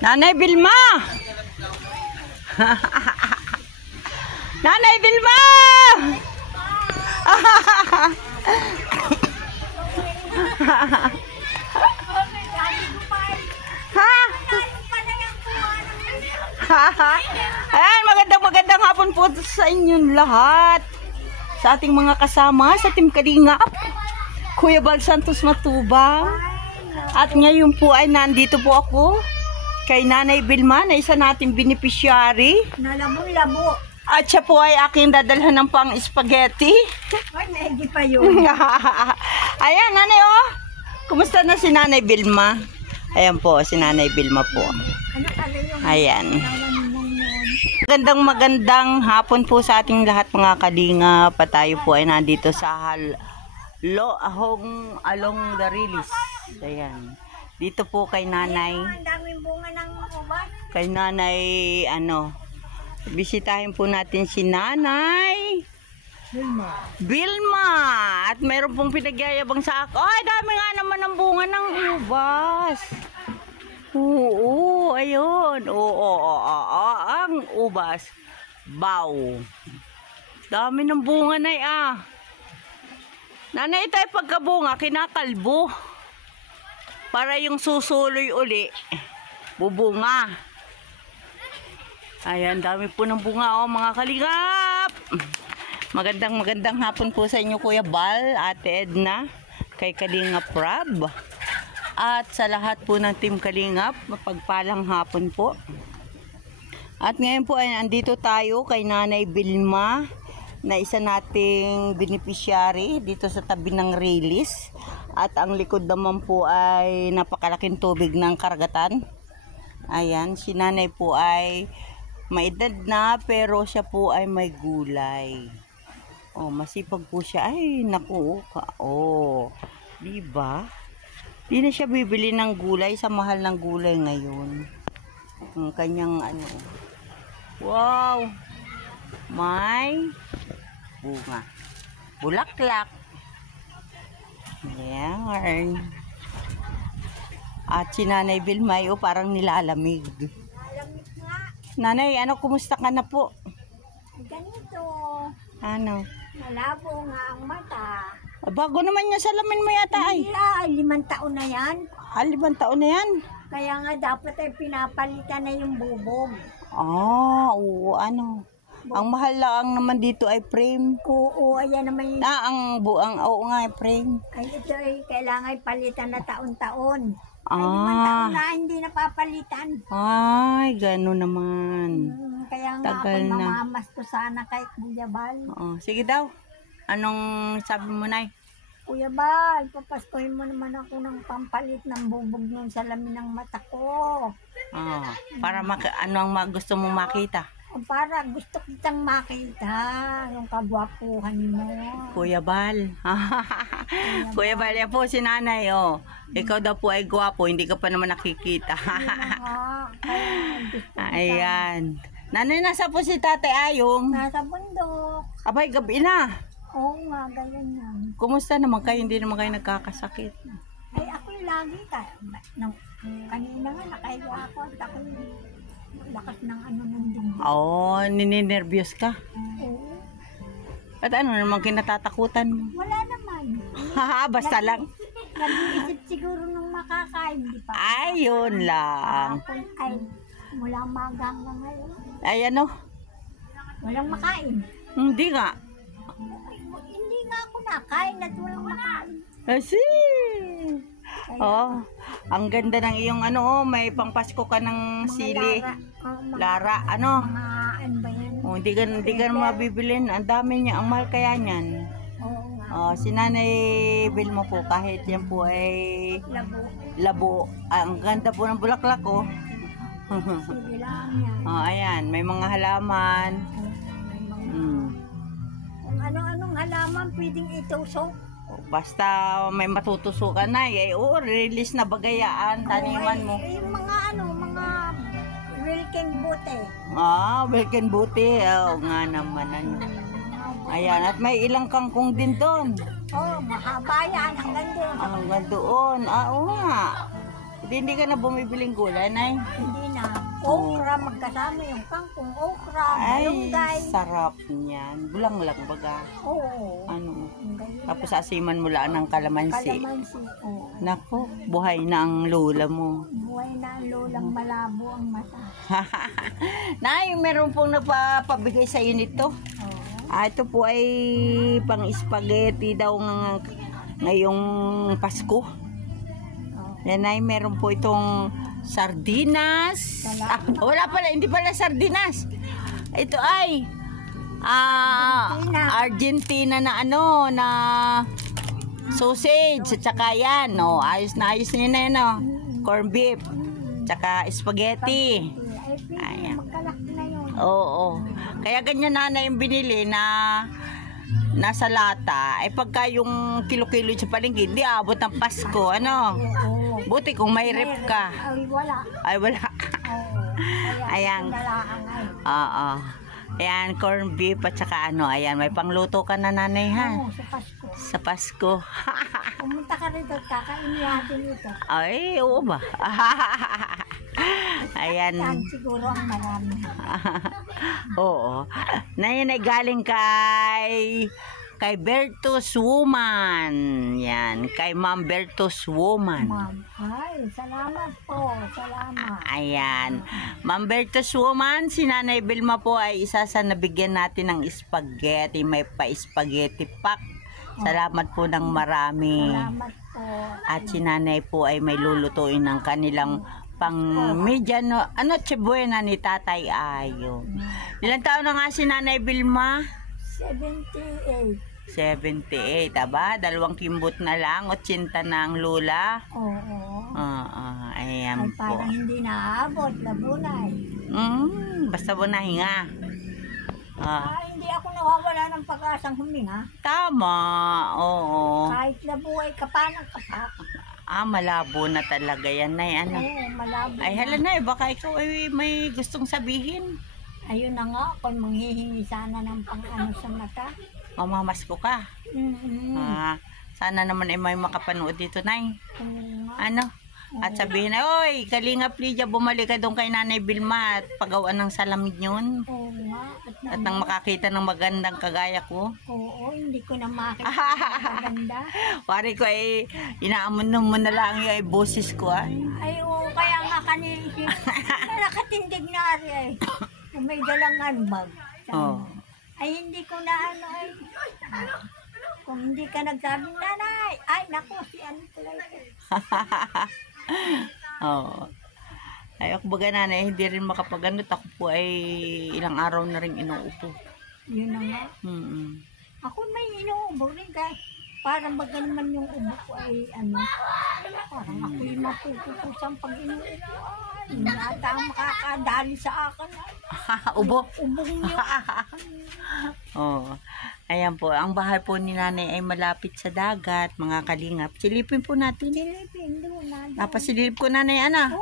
Nanay Vilma! Nanay Vilma! Ayan, magandang hapon po sa inyong lahat. Sa ating mga kasama sa Team Kalingap, Kuya Bal Santos Matubang. At ngayon po ay nandito po ako kay Nanay Vilma na isa nating beneficiary. Nalabo-labo. At siya po ay aking dadalhan ng pang spaghetti. Ay, naigi pa yun. Ayan, nanay oh. Kumusta na si Nanay Vilma? Ayan po, si Nanay Vilma po. Ayan. Magandang hapon po sa ating lahat mga kalingap. Pa tayo po ay nandito sa along the release. Ayan. Dito po kay Nanay. Ang daming bunga ng ubas. Kay Nanay, bisitahin po natin si Nanay Vilma. At mayroon pong pinagyayabang sa ako. Ay, dami nga naman ang bunga ng ubas. Oo, ayun. Oo, ang ubas. Baw. Dami ng bunga na Nanay, ito ay pagkabunga, kinakalbo. Para yung susuloy uli, bubunga. Ayan, dami po ng bunga mga kalingap. Magandang hapon po sa inyo Kuya Bal, Ate Edna, kay Kalingap Rab. At sa lahat po ng Team Kalingap, mapagpalang hapon po. At ngayon po ay andito tayo kay Nanay Vilma, na isa nating beneficiary dito sa tabi ng release. At ang likod naman po ay napakalaking tubig ng karagatan. Ayan, si Nanay po ay may edad na pero siya po ay may gulay. Masipag po siya. Ay, naku, diba? Di na siya bibili ng gulay sa mahal ng gulay ngayon. Ang kanyang wow, may bunga. Bulaklak. Ayan. At si Nanay Vilma parang nilalamig. Malamig nga. Nanay, kumusta ka na po? Ganito. Malabo nga ang mata. Bago naman yung salamin mo yata ay. Ay, 5 taon na yan. 5 taon na yan? Kaya nga dapat ay pinapalitan na yung bubog. Oo, ang mahal lang naman dito ay frame. Oo, ayan naman yung... ang buang, oo nga, frame. Ay, ito ay kailangan palitan na taon-taon. Ay, 5 taon na hindi napapalitan. Ay, gano'n naman. Kaya nga Tagal ako na. mamamasto sana kay Kuya Bal. Sige daw. Anong sabi mo, Nay? Kuya Bal, papaskuhin mo naman ako ng pampalit ng bubog ng salamin ng mata ko. Para ang gusto mo makita? Para gusto kitang makita yung kagwapuhan mo. Kuya Bal. Kuya Bal, yan po si Nanay. Ikaw daw po ay gwapo, hindi ka pa naman nakikita. Ayan. Nanay, nasa po si Tatay Ayong? Nasa bundok. Abay, gabi na. Oo nga, ganyan yan. Kumusta naman kayo? Hindi naman kayo nagkakasakit? Ay, ako'y lagi kanina nga nakahiga ako at ako'y lakas ng ng dingding. Nininervyos ka? Oo. At ano naman kinatatakutan mo? Wala naman. Basta lang. Nag-iisip siguro nung makakain, di pa? Ayun lang. Ay, mula maga hanggang ngayon. Ay, Walang makain. Hindi nga. Hindi nga ako nakain at walang makain. Kasi. Ang ganda ng iyong may pangpasko ka ng sili. Lara, Mga ano ba yan? Hindi ka mabibilin. Ang dami niya, ang mahal kaya niyan. Oo nga. Si Nanay Vilma po, kahit yan po ay labo. Ang ganda po ng bulaklak Sige lang yan. Ayan, may mga halaman. Kung ano-anong halaman pwedeng itusok. Basta may matutusukan na, release na bagayaan, taniman mo. Yung mga mga wilken bote. Wilken buti. Nga naman. Ayan, at may ilang kangkong din doon. Mahaba yan, hanggang doon. Hanggang doon. Oo nga. Hindi ka na bumibiling gulay, Nay? Hindi na. Okra, magkasama yung kangkong, okra, Ay, malunggay. sarap niyan. Bulang lang baga. Oo. Ano? Malunggay Tapos asiman mo lang ng kalamansi. Kalamansi. Oo. Nako, buhay na ang lola mo. Buhay na ang lolang malabo ang mata. Nay, meron pong nagpapabigay sa iyo nito. Oo. Ito po ay pang spaghetti daw ngayong Pasko. Yan ay meron po itong sardinas. Wala pala, hindi pala sardinas. Ito ay Argentina na ano, na sausage at saka yan. No, ayos na yan, no. Corn beef, tsaka spaghetti. Ay, magkalaki na yun. Oo. Kaya ganyan na yung binili na nasa lata. Ay pagka yung kilo-kilo sa palengke, hindi abot ng Pasko. Ano? Oo. Buti kung may rep ka. Ay, wala. Ay, wala. Oo. Ayan. Nalaan ay. Oo. Ayan, corn beef at saka ano. Ayan, may pangluto ka na, Nanay, ha? Oo, sa Pasko. Sa Pasko. Pumunta ka rito at kakainin natin ito. Ay, oo ba? Yan Ayan. siguro ang marami. Oo. Na yun ay galing kay Bertus Woman. Yan, kay Ma'am Bertus Woman. Ma'am, ay, salamat po. Salamat. Ayan. Ma'am Bertus Woman, si Nanay Vilma po ay isa sa nabigyan natin ng spaghetti. May pa-spaghetti pack. Salamat po ng marami. Salamat po. At si Nanay po ay may lulutuin ng kanilang pang mediano, ano, Buena ni Tatay Ayo. Ilang taon na nga si Nanay Vilma? 78. 78, aba? Dalawang kimbot na lang, 80 na ang lula. Oo. Ayan Ay, po. parang hindi naabot. Labunay. Basta mo nahinga. Hindi ako nawawala ng pag-asang huminga. Tama, oo. Kahit labuhay ka pa ng kapak. Malabo na talaga yan, Nay. Ano? Oo, malabo. Ay, hala na, baka ikaw ay may gustong sabihin. Ayun na nga, kung manghihingi sana ng pang-ano sa mata. Mamamasko ka. Sana naman ay may makapanood dito, Nay. Oo nga. Ano? At sabihin na, oy, Kalingap Lydia, bumalik ka doon kay Nanay Vilma at pagawa ng salamin yun. Oo nga. At nang makakita ng magandang kagaya ko. Oo, hindi ko na makita ang maganda. Pare ko ay inaamon mo na lang yung boses ko. Ay, oo, kaya nga kanina. Nakatindig na rin ay. May dalang handbag. Oh. Ay, hindi ko na ano ay. Kung hindi ka nagsabing nanay, ay, naku, si ano pala ito. Oo. Ay, ako baga Nanay, hindi rin makapaganot. Ako po ay ilang araw na rin inuupo. Yun na nga. Ako may inuubo rin guys. Parang baga naman yung ubo ko ay ano. Parang ako yung mapuputusan pag inuupo. Ay, yata ang makakadali sa akin. Ubo? Ubong niyo. Oo. Ayan po, ang bahay po ni Nanay ay malapit sa dagat, mga kalingap. Silipin po natin. Silipin doon na. Napasilip ko, Nanay, ana.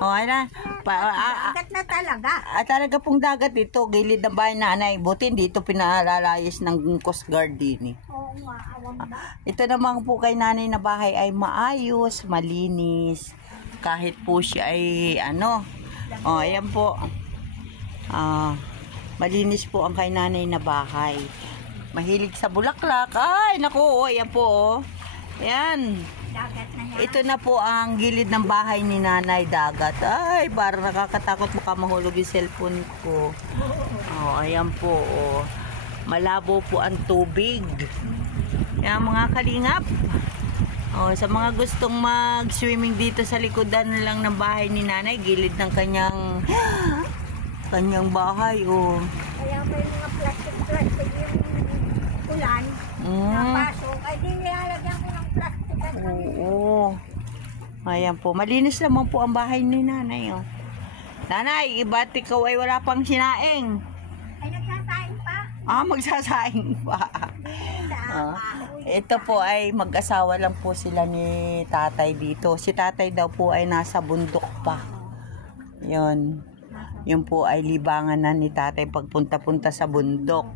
Ay na. Dagat na talaga. Talaga pong dagat ito, gilid ng bahay Nanay. Buti dito pinalalayas ng Coast Guard din. Oo nga, awang na. Ito naman po kay Nanay na bahay ay maayos, malinis. Kahit po siya ay ano. Ayan po. Malinis po ang kay Nanay na bahay. Mahilig sa bulaklak. Ay, naku, ayan po. Ayan. Dagat na yan. Ito na po ang gilid ng bahay ni Nanay, dagat. Ay, parang nakakatakot, baka mahulog yung cellphone ko. Ayan po. Malabo po ang tubig. Yan mga kalingap. Sa mga gustong mag-swimming dito sa likodan na lang ng bahay ni Nanay, gilid ng kanyang bahay. Kaya may mga plastic yung ulan. Napasok. Ay, di nilalagyan ko ng plastic. Oo. Ayan po. Malinis naman po ang bahay ni Nanay. Nanay, iba't ikaw ay wala pang sinaing. Ay, nagsasaing pa. Magsasaing pa. Ito po ay mag-asawa lang po sila ni tatay dito. Si tatay daw po ay nasa bundok pa. Yun. Yun po ay libangan na ni tatay pagpunta-punta sa bundok.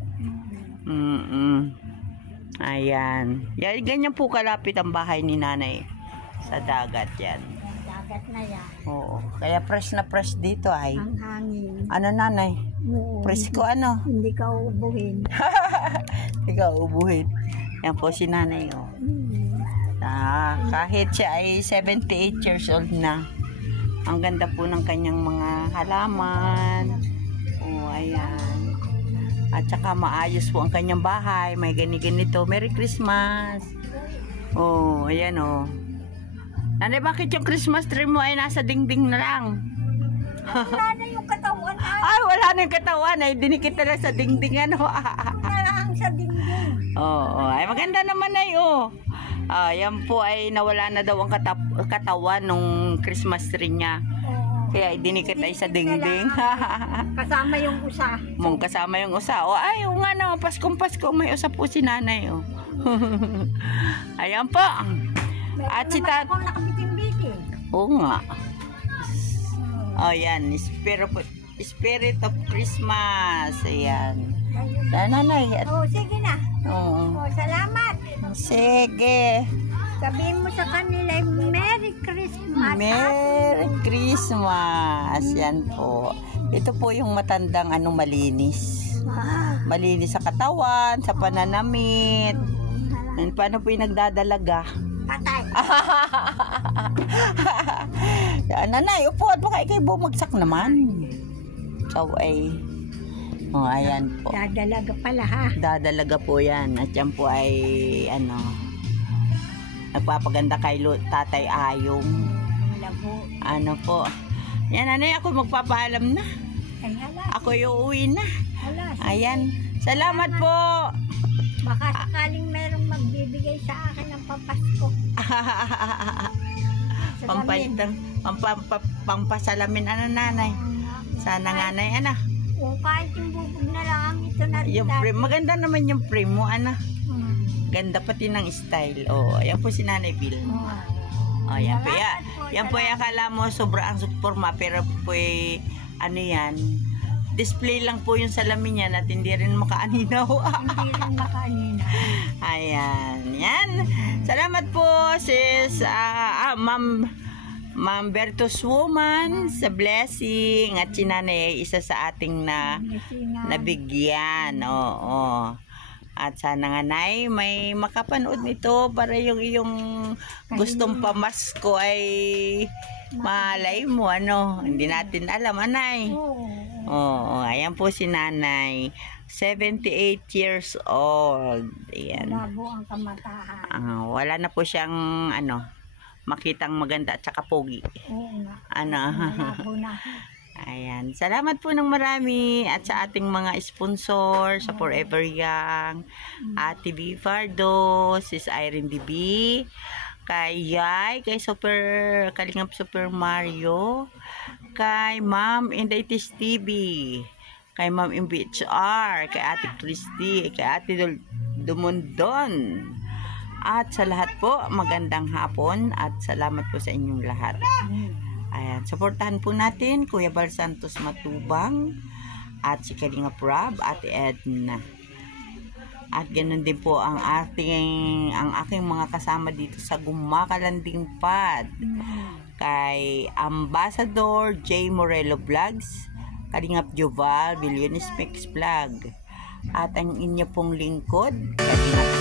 Ayan. Yan, ganyan po kalapit ang bahay ni Nanay sa dagat yan. dagat na yan. Oo. Kaya fresh na fresh dito ay. Ang hangin. Ano nanay? Oo, Presko ano? Hindi ka uubuhin. Ikaw ubuhin. Yan po si nanay oh. Kahit siya ay 78 years old na. Ang ganda po ng kanyang mga halaman. Oh, ayan. At saka maayos po ang kanyang bahay. May ganito. Merry Christmas. Oh, ayan oh. Nanay, bakit yung Christmas tree mo ay nasa dingding na lang? Wala na yung katawan ay. Ay, wala na yung katawan ay dinikit na lang sa dingding ano. Wala lang sa dingding. Oo, ay maganda naman ay oh. Yan po ay nawala na daw ang katawan nung Christmas tree niya. Oo. Kaya dinikit ay sa dingding. Kasama yung usa. Mong kasama yung usa. O ay, oo nga naman, Pasko may usa po si nanay oh. Ayan po. At si tat... Kung nakabiting-biting. Oo nga. Oh, yan. Spirit of Christmas. Ayan. Nanay. Oh, sige na. Oo. Oh, salamat. Sige. Sabihin mo sa kanila, Merry Christmas. Merry Christmas. Yan po. Ito po yung matandang malinis. Malinis sa katawan, sa pananamit. Paano po yung nagdadalaga? Patay. Nanay, upo at baka ikay bumagsak naman. So ay ayan po. Dadalaga pala ha. Dadalaga po yan. At yan po ay nagpapaganda kay Tatay Ayong. Labo. Ano po. Yan nanay, ako magpapaalam na. Ay hala. Ako uuwi na. Hala. Ayan. Salamat po. Baka sakaling merong magbibigay sa akin ng pampasko. Pampasalamin nanay. Sana nga nay O kahit yung bubog na lang ito na yung maganda naman yung frame mo ganda pati ng style. Ayan po si Nanay Bill. Yan po yan po yung akala mo sobra ang forma pero po yan display lang po yung salamin niya at hindi rin makaaninaw. Hindi rin makaaninaw. Ayan. Yan. Salamat po sis Ma'am Bertos Woman sa blessing at si Nanay ay isa sa ating nabigyan. Oo. At sana nga nay may makapanood nito para yung iyong gustong pamasko ay malay mo hindi natin alam anay. Oo, ayan po si Nanay 78 years old. Ayan. Labo ang kamatahan. Wala na po siyang makitang maganda at saka pogi. Oo nga. Labo na. Ayan. Salamat po ng marami at sa ating mga sponsor sa Forever Young, Ate B. Fardo, Sis Irene DB, kay Yay, kay Kalingap Super Mario, kay Ma'am Indaitis TV, kay Ma'am MBHR, kay Ate Christy, kay Ate Dumondon. At sa lahat po, magandang hapon at salamat po sa inyong lahat. Ayan, supportahan po natin Kuya Bal Santos Matubang at si Kalingap Rob, Ate Edna. At ganoon din po ang aking mga kasama dito sa Gumakalanding Pad. Kay Ambassador J. Morello Vlogs, Kalingap Joval, Billionis Mix Vlog. At ang inyo pong lingkod, Kalingap